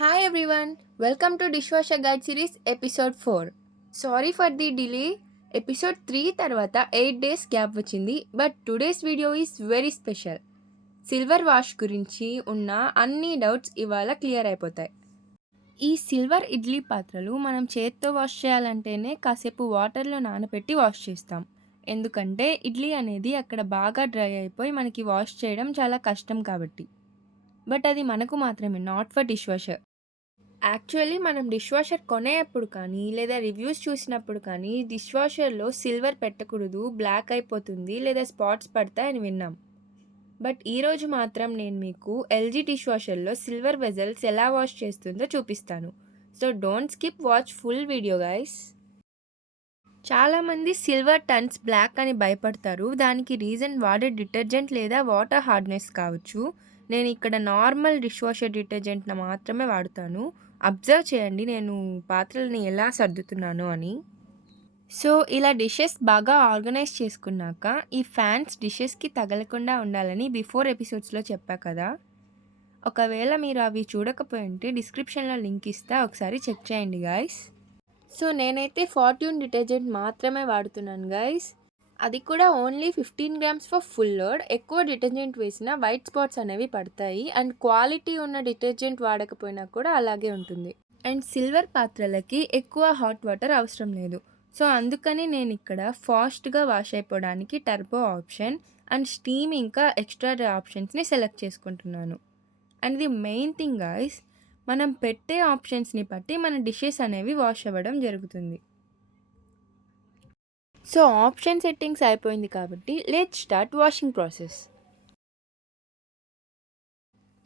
Hi everyone, welcome to Dishwasher Guide Series episode 4. Sorry for the delay. Episode 3 తర్వాత 8 days gap వచ్చింది, but today's video is very special. Silver wash గురించి ఉన్న అన్ని doubts ఇవాళ clear అయిపోతాయి. ఈ silver idli పాత్రలు మనం చేత్తో వాష్ చేయాలంటేనే కాసేపు వాటర్లో నానబెట్టి వాష్ చేస్తాం. ఎందుకంటే ఇడ్లీ అనేది అక్కడ బాగా డ్రై అయిపోయి మనకి వాష్ చేయడం చాలా కష్టం కాబట్టి. బట్ అది మనకు మాత్రమే, not for dish washer. Actually మనం డిష్ వాషర్ కొనేటప్పుడు కానీ లేదా రివ్యూస్ చూసినప్పుడు కానీ డిష్ వాషర్లో సిల్వర్ పెట్టకూడదు, బ్లాక్ అయిపోతుంది లేదా స్పాట్స్ పడతాయని విన్నాం. బట్ ఈరోజు మాత్రం నేను మీకు ఎల్జీ డిష్ వాషర్లో సిల్వర్ వెజల్స్ ఎలా వాష్ చేస్తుందో చూపిస్తాను. So don't skip, watch full video guys. చాలామంది సిల్వర్ టన్స్ బ్లాక్ అని భయపడతారు. దానికి రీజన్ వాడే డిటర్జెంట్ లేదా వాటర్ హార్డ్నెస్ కావచ్చు. నేను ఇక్కడ నార్మల్ డిష్ వాషర్ డిటర్జెంట్ని మాత్రమే వాడుతాను. అబ్జర్వ్ చేయండి నేను పాత్రలని ఎలా సర్దుతున్నాను అని. సో ఇలా డిషెస్ బాగా ఆర్గనైజ్ చేసుకున్నాక ఈ ఫ్యాన్స్ డిషెస్కి తగలకుండా ఉండాలని బిఫోర్ ఎపిసోడ్స్లో చెప్పా కదా. ఒకవేళ మీరు అవి చూడకపోయి ఉంటే డిస్క్రిప్షన్లో లింక్ ఇస్తా, ఒకసారి చెక్ చేయండి గాయస్. సో నేనైతే ఫార్ట్యూన్ డిటర్జెంట్ మాత్రమే వాడుతున్నాను గైస్. అది కూడా only 15 grams for full load. ఎక్కువ డిటర్జెంట్ వేసినా వైట్ స్పాట్స్ అనేవి పడతాయి, అండ్ క్వాలిటీ ఉన్న డిటర్జెంట్ వాడకపోయినా కూడా అలాగే ఉంటుంది. అండ్ సిల్వర్ పాత్రలకి ఎక్కువ హాట్ వాటర్ అవసరం లేదు. సో అందుకని నేను ఇక్కడ ఫాస్ట్గా వాష్ అయిపోవడానికి టర్బో ఆప్షన్ అండ్ స్టీమ్ ఇంకా ఎక్స్ట్రా డ్రై ఆప్షన్స్ని సెలెక్ట్ చేసుకుంటున్నాను. And the main thing guys, మనం పెట్టే ఆప్షన్స్ని బట్టి మన డిషెస్ అనేవి వాష్ అవ్వడం జరుగుతుంది. సో ఆప్షన్ సెట్టింగ్స్ అయిపోయింది కాబట్టి let's start washing process.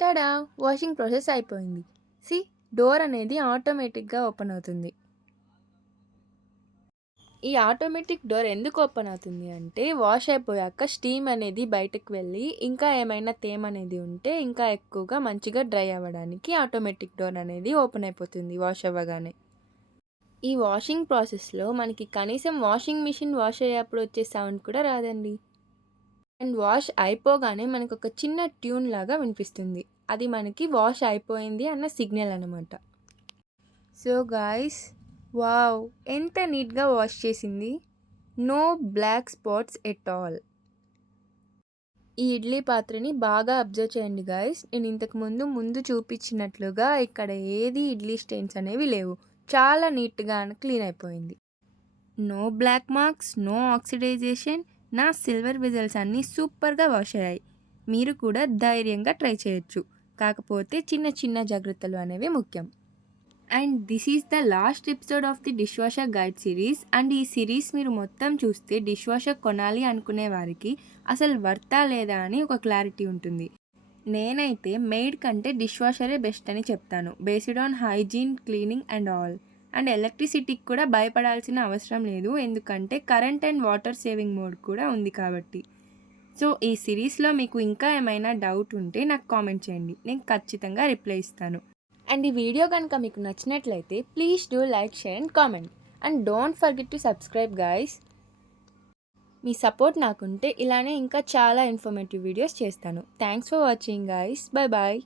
Ta-da, washing process అయిపోయింది. సి, డోర్ అనేది ఆటోమేటిక్గా ఓపెన్ అవుతుంది. ఈ ఆటోమేటిక్ డోర్ ఎందుకు ఓపెన్ అవుతుంది అంటే వాష్ అయిపోయాక స్టీమ్ అనేది బయటకు వెళ్ళి ఇంకా ఏమైనా తేమ అనేది ఉంటే ఇంకా ఎక్కువగా మంచిగా డ్రై అవ్వడానికి ఆటోమేటిక్ డోర్ అనేది ఓపెన్ అయిపోతుంది వాష్ అవ్వగానే. ఈ వాషింగ్ ప్రాసెస్లో మనకి కనీసం వాషింగ్ మిషన్ వాష్ అయ్యేప్పుడు వచ్చే సౌండ్ కూడా రాదండి. అండ్ వాష్ అయిపోగానే మనకు ఒక చిన్న ట్యూన్ లాగా వినిపిస్తుంది. అది మనకి వాష్ అయిపోయింది అన్న సిగ్నల్ అనమాట. సో గాయస్, వావ్, ఎంత నీట్గా వాష్ చేసింది. No black spots at all. ఈ ఇడ్లీ పాత్రని బాగా అబ్జర్వ్ చేయండి గాయస్. నేను ఇంతకు ముందు చూపించినట్లుగా ఇక్కడ ఏది ఇడ్లీ స్టెయిన్స్ అనేవి లేవు. చాలా నీట్గా క్లీన్ అయిపోయింది. No black marks, no oxidisation. నా సిల్వర్ వెజల్స్ అన్నీ సూపర్గా వాష్ అయ్యాయి. మీరు కూడా ధైర్యంగా ట్రై చేయొచ్చు. కాకపోతే చిన్న చిన్న జాగ్రత్తలు అనేవి ముఖ్యం. And this is the last episode of the dish washer guide series. And ఈ సిరీస్ మీరు మొత్తం చూస్తే డిష్ వాషర్ కొనాలి అనుకునే వారికి అసలు వర్తా లేదా అని ఒక క్లారిటీ ఉంటుంది. నేనైతే మెయిడ్ కంటే డిష్ వాషరే బెస్ట్ అని చెప్తాను, based on hygiene, cleaning and all. And ఎలక్ట్రిసిటీకి కూడా భయపడాల్సిన అవసరం లేదు, ఎందుకంటే current and water saving mode కూడా ఉంది కాబట్టి. సో ఈ సిరీస్లో మీకు ఇంకా ఏమైనా డౌట్ ఉంటే నాకు కామెంట్ చేయండి, నేను ఖచ్చితంగా రిప్లై ఇస్తాను. అండ్ ఈ వీడియో కనుక మీకు నచ్చినట్లయితే please do like, share and comment. And don't forget to subscribe guys. మీ సపోర్ట్ నాకుంటే ఇలానే ఇంకా చాలా ఇన్ఫర్మేటివ్ వీడియోస్ చేస్తాను. Thanks for watching guys. Bye bye.